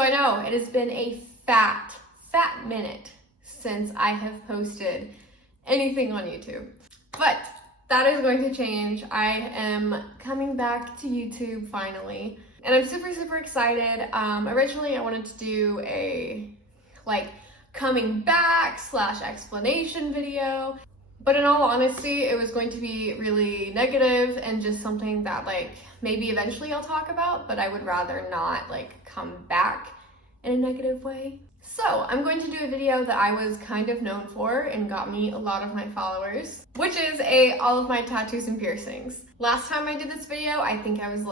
So I know it has been a fat minute since I have posted anything on YouTube, but that is going to change. I am coming back to YouTube finally, and I'm super excited. Originally I wanted to do a coming back / explanation video, but in all honesty, it was going to be really negative and just something that maybe eventually I'll talk about, but I would rather not come back in a negative way. So I'm going to do a video that I was kind of known for and got me a lot of my followers, which is all of my tattoos and piercings. Last time I did this video, I think I was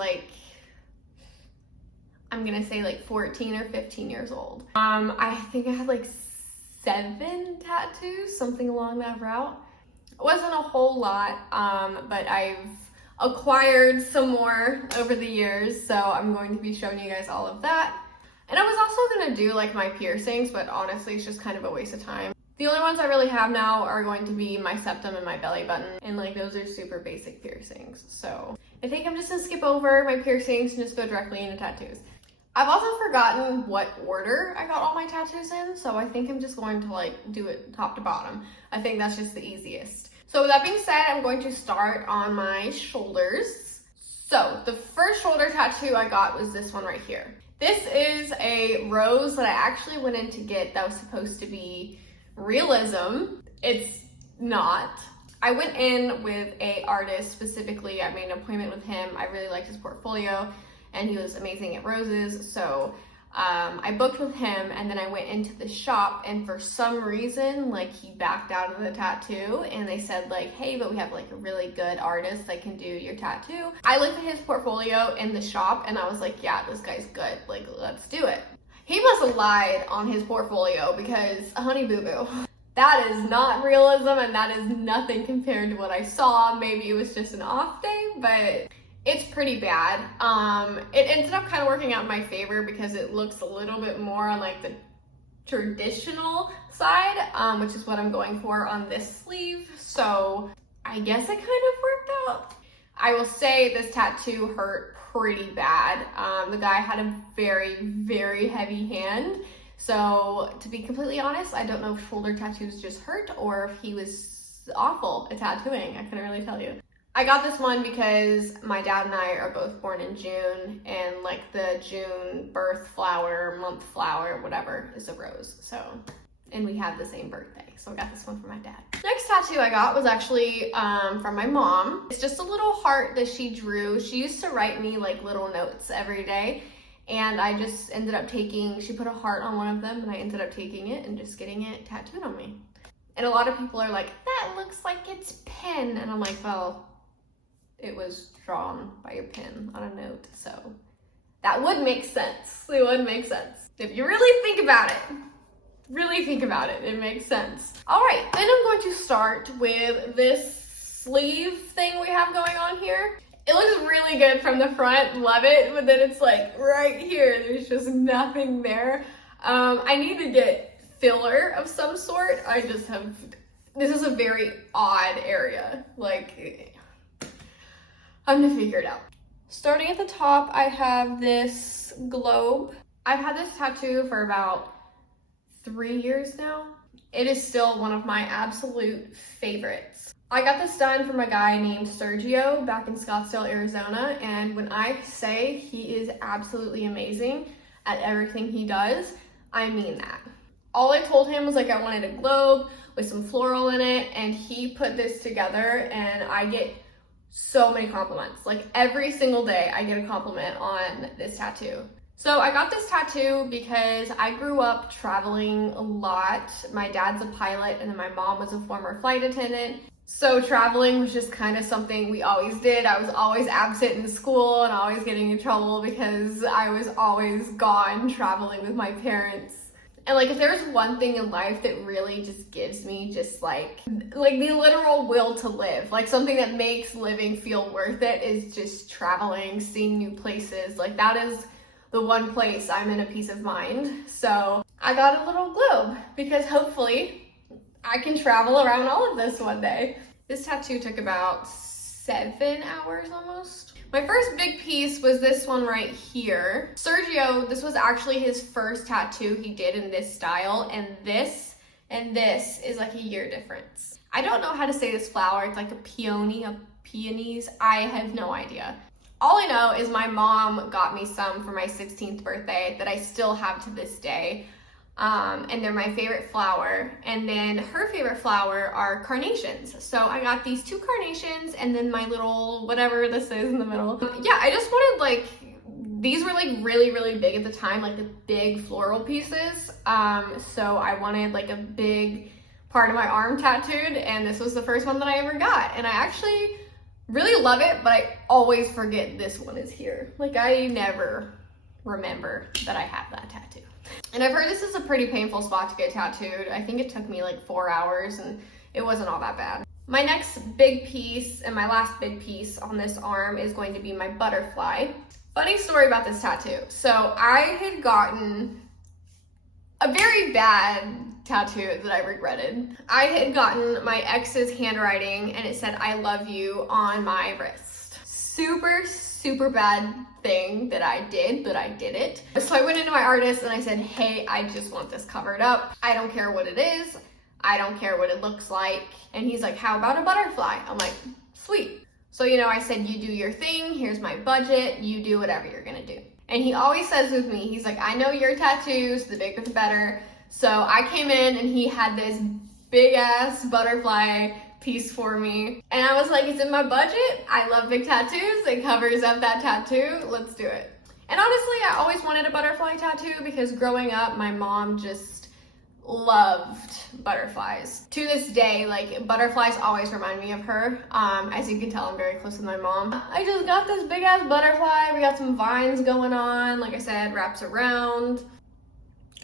I'm gonna say 14 or 15 years old. I think I had 7 tattoos, something along that route. It wasn't a whole lot, but I've acquired some more over the years, so I'm going to be showing you guys all of that. And I was also gonna do my piercings, but honestly it's just kind of a waste of time. The only ones I really have now are going to be my septum and my belly button, and those are super basic piercings. So I think I'm just gonna skip over my piercings and just go directly into tattoos. I've also forgotten what order I got all my tattoos in, so I think I'm just going to do it top to bottom. I think that's just the easiest. So with that being said, I'm going to start on my shoulders. So the first shoulder tattoo I got was this one right here. This is a rose that I actually went in to get that was supposed to be realism. It's not. I went in with an artist specifically. I made an appointment with him. I really liked his portfolio and he was amazing at roses. So I booked with him, and then I went into the shop, and for some reason he backed out of the tattoo, and they said hey, but we have a really good artist that can do your tattoo. I looked at his portfolio in the shop and I was yeah, this guy's good, let's do it. He must have lied on his portfolio, because honey boo boo, that is not realism and that is nothing compared to what I saw. Maybe it was just an off day, but it's pretty bad. It ended up kind of working out in my favor because it looks a little bit more on the traditional side, which is what I'm going for on this sleeve. So I guess it kind of worked out. I will say this tattoo hurt pretty bad. The guy had a very heavy hand. So to be completely honest, I don't know if shoulder tattoos just hurt or if he was awful at tattooing. I couldn't really tell you. I got this one because my dad and I are both born in June, and the June birth flower, month flower, whatever, is a rose. So, and we have the same birthday. So I got this one for my dad. Next tattoo I got was actually from my mom. It's just a little heart that she drew. She used to write me little notes every day, and I just ended up she put a heart on one of them, and I ended up taking it and just getting it tattooed on me. And a lot of people are that looks like it's pen. And I'm well, it was drawn by a pen on a note, so that would make sense. It would make sense. If you really think about it, it makes sense. All right, then I'm going to start with this sleeve thing we have going on here. It looks really good from the front, love it, but then it's right here, there's just nothing there. I need to get filler of some sort. This is a very odd area. I'm gonna figure it out. Starting at the top, I have this globe. I've had this tattoo for about 3 years now. It is still one of my absolute favorites. I got this done from a guy named Sergio back in Scottsdale, Arizona, and when I say he is absolutely amazing at everything he does, I mean that. All I told him was I wanted a globe with some floral in it, and he put this together, and I get so many compliments. Every single day I get a compliment on this tattoo. So I got this tattoo because I grew up traveling a lot. My dad's a pilot, and then my mom was a former flight attendant. So traveling was just kind of something we always did. I was always absent in school and always getting in trouble because I was always gone traveling with my parents. And if there's one thing in life that really just gives me just the literal will to live, something that makes living feel worth it, is just traveling, seeing new places. That is the one place I'm in a peace of mind. So I got a little globe because hopefully I can travel around all of this one day. This tattoo took about 7 hours almost. My first big piece was this one right here. Sergio, this was actually his first tattoo he did in this style, and this is like a year difference. I don't know how to say this flower. It's like a peonies. I have no idea. All I know is my mom got me some for my 16th birthday that I still have to this day. And they're my favorite flower. And then her favorite flower are carnations. So I got these 2 carnations and then my little whatever this is in the middle. Yeah, I just wanted like, these were like really, really big at the time, like the big floral pieces. So I wanted like a big part of my arm tattooed, and this was the first one that I ever got. And I actually really love it, but I always forget this one is here. Like I never remember that I have that tattoo. And I've heard this is a pretty painful spot to get tattooed. I think it took me like 4 hours and it wasn't all that bad. My next big piece and my last big piece on this arm is going to be my butterfly. Funny story about this tattoo. So I had gotten a very bad tattoo that I regretted. I had gotten my ex's handwriting and it said, "I love you" on my wrist. Super bad thing that I did, but I did it. So I went into my artist and I said, "Hey, I just want this covered up. I don't care what it is. I don't care what it looks like." And he's like, "How about a butterfly?" I'm like, "Sweet." So, you know, I said, "You do your thing. Here's my budget. You do whatever you're gonna do." And he always says with me, he's like, "I know your tattoos, the bigger the better." So I came in and he had this big ass butterfly piece for me. And I was like, it's in my budget. I love big tattoos. It covers up that tattoo. Let's do it. And honestly, I always wanted a butterfly tattoo because growing up, my mom just loved butterflies. To this day, like butterflies always remind me of her. As you can tell, I'm very close with my mom. I just got this big ass butterfly. We got some vines going on. Like I said, wraps around.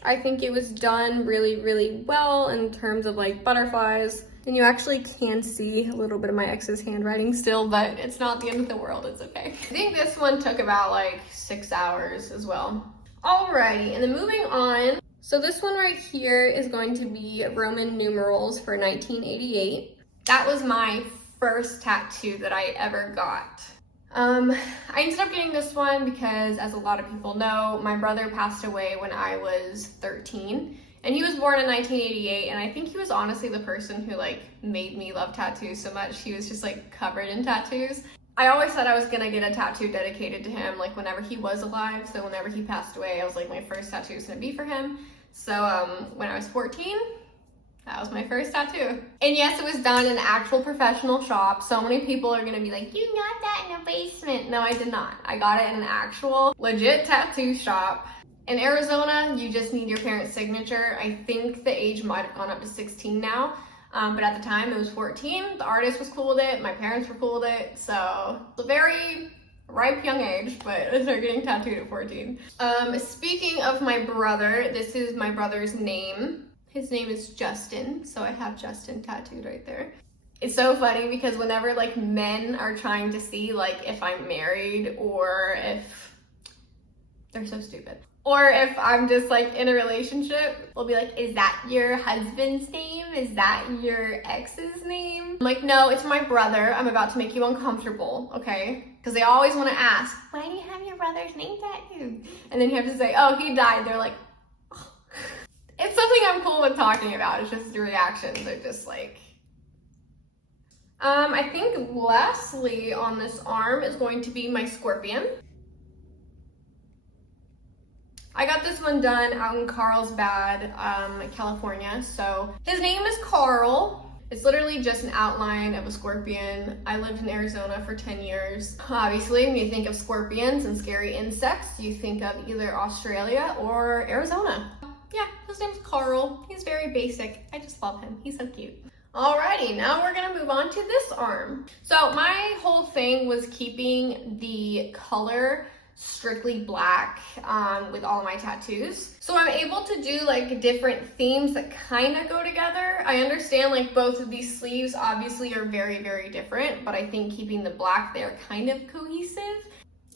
I think it was done really, really well in terms of like butterflies. And you actually can see a little bit of my ex's handwriting still, but it's not the end of the world, it's okay. I think this one took about like 6 hours as well. Alrighty, and then moving on. So this one right here is going to be Roman numerals for 1988. That was my first tattoo that I ever got. I ended up getting this one because, as a lot of people know, my brother passed away when I was 13. And he was born in 1988, and I think he was honestly the person who like made me love tattoos so much. He was just like covered in tattoos. I always said I was gonna get a tattoo dedicated to him like whenever he was alive. So whenever he passed away, I was like, my first tattoo is gonna be for him. So when I was 14, that was my first tattoo. And yes, it was done in an actual professional shop. So many people are gonna be like, "You got that in a basement." No, I did not. I got it in an actual legit tattoo shop. In Arizona, you just need your parents' signature. I think the age might have gone up to 16 now, but at the time it was 14. The artist was cool with it, my parents were cool with it, so it's a very ripe young age, but I started getting tattooed at 14. Speaking of my brother, this is my brother's name. His name is Justin, so I have Justin tattooed right there. It's so funny because whenever like men are trying to see like if I'm married or if they're so stupid. Or if I'm just like in a relationship, we'll be like, "Is that your husband's name? Is that your ex's name?" I'm like, "No, it's my brother. I'm about to make you uncomfortable, okay?" Because they always want to ask, "Why do you have your brother's name tattooed?" And then you have to say, "Oh, he died." They're like, oh. It's something I'm cool with talking about. It's just the reactions are just like... I think lastly on this arm is going to be my scorpion. I got this one done out in Carlsbad, California. So his name is Carl. It's literally just an outline of a scorpion. I lived in Arizona for 10 years. Obviously, when you think of scorpions and scary insects, you think of either Australia or Arizona. Yeah, his name's Carl. He's very basic. I just love him. He's so cute. Alrighty, now we're gonna move on to this arm. So my whole thing was keeping the color strictly black with all of my tattoos. So I'm able to do like different themes that kind of go together. I understand like both of these sleeves obviously are very, very different, but I think keeping the black there kind of cohesive.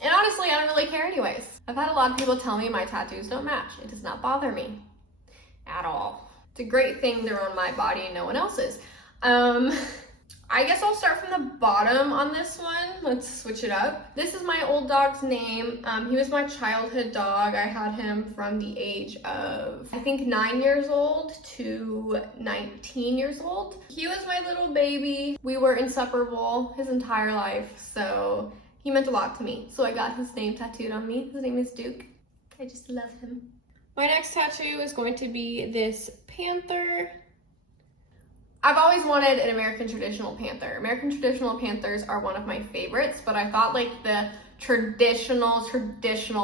And honestly, I don't really care anyways. I've had a lot of people tell me my tattoos don't match. It does not bother me at all. It's a great thing they're on my body and no one else's. I guess I'll start from the bottom on this one. Let's switch it up. This is my old dog's name. He was my childhood dog. I had him from the age of, I think, 9 years old to 19 years old. He was my little baby. We were inseparable his entire life, so he meant a lot to me. So I got his name tattooed on me. His name is Duke. I just love him. My next tattoo is going to be this panther. I've always wanted an American traditional panther. American traditional panthers are one of my favorites, but I thought like the traditional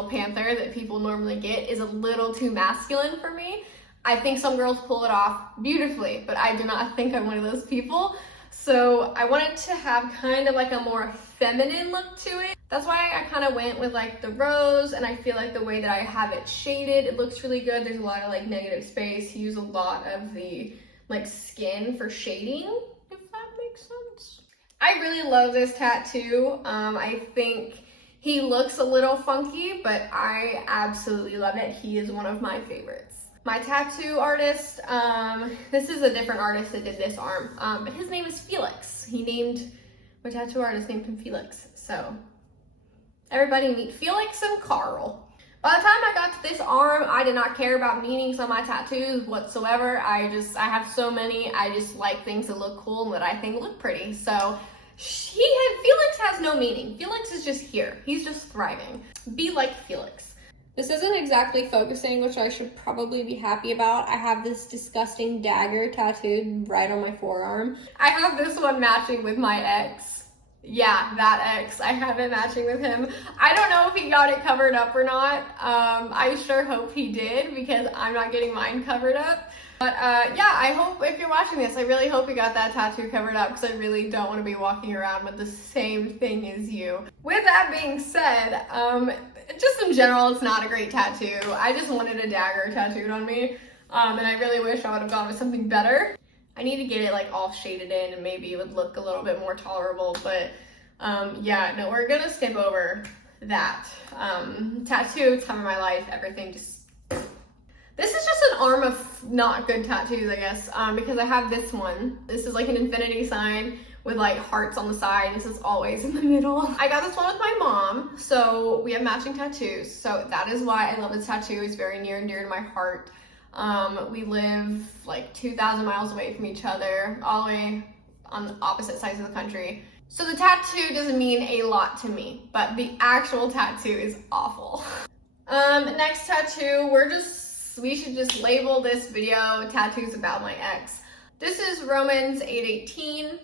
panther that people normally get is a little too masculine for me. I think some girls pull it off beautifully, but I do not think I'm one of those people. So I wanted to have kind of like a more feminine look to it. That's why I kind of went with like the rose, and I feel like the way that I have it shaded, it looks really good. There's a lot of like negative space. You use a lot of the like skin for shading, if that makes sense. I really love this tattoo. I think he looks a little funky, but I absolutely love it. He is one of my favorites. My tattoo artist, this is a different artist that did this arm, but his name is Felix. My tattoo artist named him Felix. So everybody meet Felix and Carl. By the time I got to this arm, I did not care about meanings on my tattoos whatsoever. I have so many. I just like things that look cool and that I think look pretty. So Felix has no meaning. Felix is just here. He's just thriving. Be like Felix. This isn't exactly focusing, which I should probably be happy about. I have this disgusting dagger tattooed right on my forearm. I have this one matching with my ex. Yeah, that ex. I have it matching with him. I don't know if he got it covered up or not. I sure hope he did, because I'm not getting mine covered up. But yeah, I hope if you're watching this, I really hope you got that tattoo covered up, because I really don't want to be walking around with the same thing as you. With that being said, just in general, it's not a great tattoo. I just wanted a dagger tattooed on me, and I really wish I would have gone with something better. I need to get it like all shaded in, and maybe it would look a little bit more tolerable, but yeah, no, we're gonna skip over that. Tattoo, time of my life, everything just... This is just an arm of not good tattoos, I guess, because I have this one. This is like an infinity sign with like hearts on the side. This is always in the middle. I got this one with my mom, so we have matching tattoos. So that is why I love this tattoo. It's very near and dear to my heart. We live like 2,000 miles away from each other, all the way on the opposite sides of the country. So the tattoo doesn't mean a lot to me, but the actual tattoo is awful. Next tattoo, we should just label this video tattoos about my ex. This is Romans 8:18.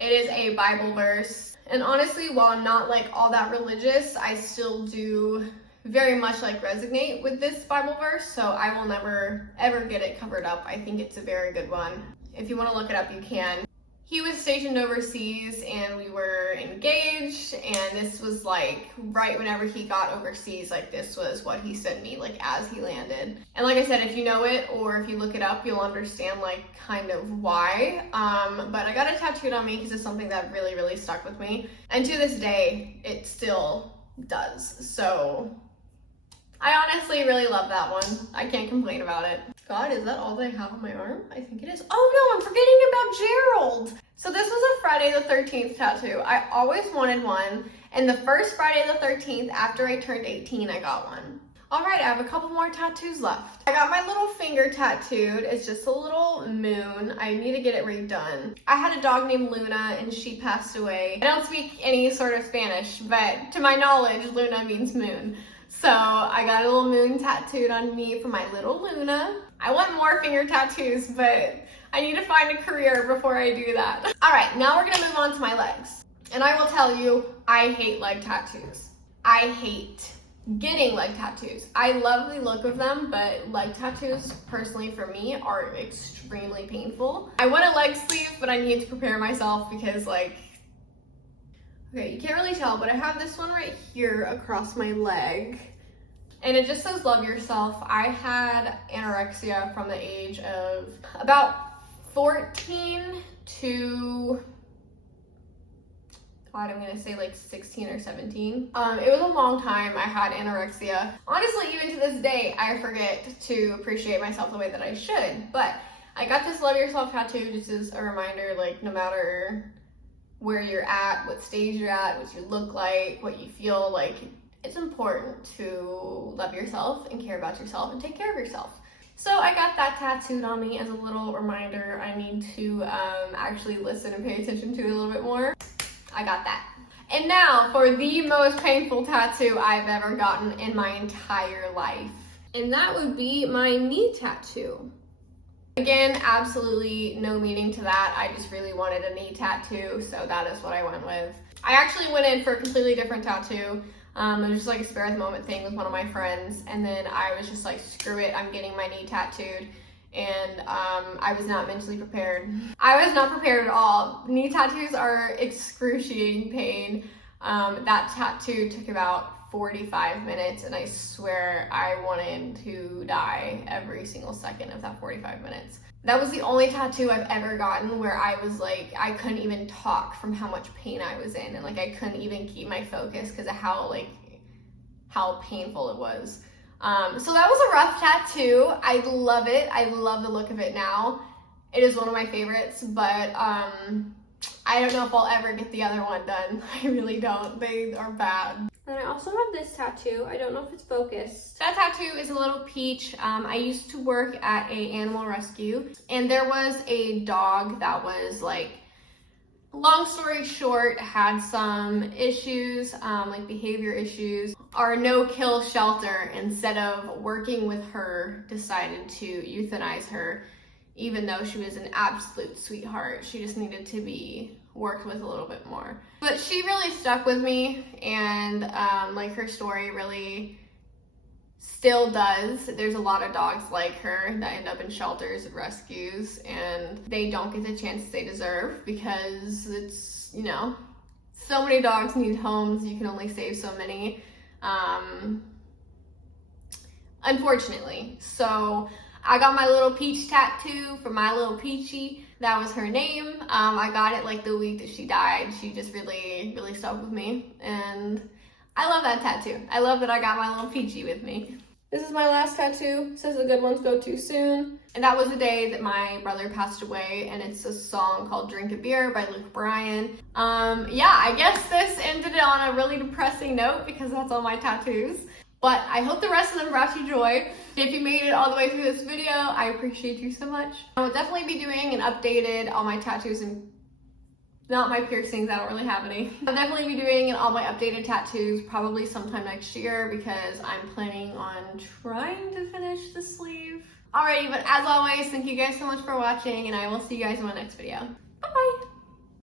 It is a Bible verse. And honestly, while I'm not like all that religious, I still do very much like resonate with this Bible verse, so I will never ever get it covered up. I think it's a very good one. If you want to look it up, you can. He was stationed overseas and we were engaged, and this was like right whenever he got overseas, like this was what he sent me like as he landed. And like I said, if you know it or if you look it up, you'll understand like kind of why. But I got it tattooed on me because it's something that really, really stuck with me. And to this day, it still does. So I honestly really love that one. I can't complain about it. God, is that all that I have on my arm? I think it is. Oh no, I'm forgetting about Gerald. So this was a Friday the 13th tattoo. I always wanted one, and the first Friday the 13th after I turned 18, I got one. All right, I have a couple more tattoos left. I got my little finger tattooed. It's just a little moon. I need to get it redone. I had a dog named Luna, and she passed away. I don't speak any sort of Spanish, but to my knowledge, Luna means moon. So I got a little moon tattooed on me for my little Luna. I want more finger tattoos, but I need to find a career before I do that. All right, now we're gonna move on to my legs. And I will tell you, I hate leg tattoos. I hate getting leg tattoos. I love the look of them, but leg tattoos, personally for me, are extremely painful. I want a leg sleeve, but I need to prepare myself because like, okay, you can't really tell, but I have this one right here across my leg. And it just says, love yourself. I had anorexia from the age of about 14 to, God, I'm gonna say like 16 or 17. It was a long time I had anorexia. Honestly, even to this day, I forget to appreciate myself the way that I should. But I got this love yourself tattoo just as a reminder, like no matter where you're at, what stage you're at, what you look like, what you feel like. It's important to love yourself and care about yourself and take care of yourself. So I got that tattooed on me as a little reminder. I need to actually listen and pay attention to it a little bit more. I got that. And now for the most painful tattoo I've ever gotten in my entire life. And that would be my knee tattoo. Again, absolutely no meaning to that. I just really wanted a knee tattoo, so that is what I went with. I actually went in for a completely different tattoo. It was just like a spare of the moment thing with one of my friends, and then I was just like, screw it, I'm getting my knee tattooed. And I was not mentally prepared. I was not prepared at all. Knee tattoos are excruciating pain. That tattoo took about 45 minutes, and I swear I wanted to die every single second of that 45 minutes. That was the only tattoo I've ever gotten where I was like, I couldn't even talk from how much pain I was in, and like I couldn't even keep my focus because of how painful it was. So that was a rough tattoo. I love it. I love the look of it now. It is one of my favorites, but I don't know if I'll ever get the other one done. I really don't. They are bad. And I also have this tattoo. I don't know if it's focused. That tattoo is a little peach. I used to work at a animal rescue, and there was a dog that was like, long story short, had some issues, like behavior issues. Our no-kill shelter, instead of working with her, decided to euthanize her, even though she was an absolute sweetheart. She just needed to be worked with a little bit more. But she really stuck with me, and like her story really still does. There's a lot of dogs like her that end up in shelters and rescues, and they don't get the chance they deserve because it's, you know, so many dogs need homes. You can only save so many, unfortunately. So I got my little peach tattoo for my little Peachy. That was her name. I got it like the week that she died. She just really, really stuck with me, and I love that tattoo. I love that I got my little Peachy with me. This is my last tattoo. It says the good ones go too soon. And that was the day that my brother passed away, and it's a song called Drink a Beer by Luke Bryan. Yeah, I guess this ended on a really depressing note because that's all my tattoos. But I hope the rest of them brought you joy. If you made it all the way through this video, I appreciate you so much. I will definitely be doing an updated all my tattoos and not my piercings, I don't really have any. I'll definitely be doing all my updated tattoos probably sometime next year because I'm planning on trying to finish the sleeve. Alrighty, but as always, thank you guys so much for watching, and I will see you guys in my next video. Bye-bye!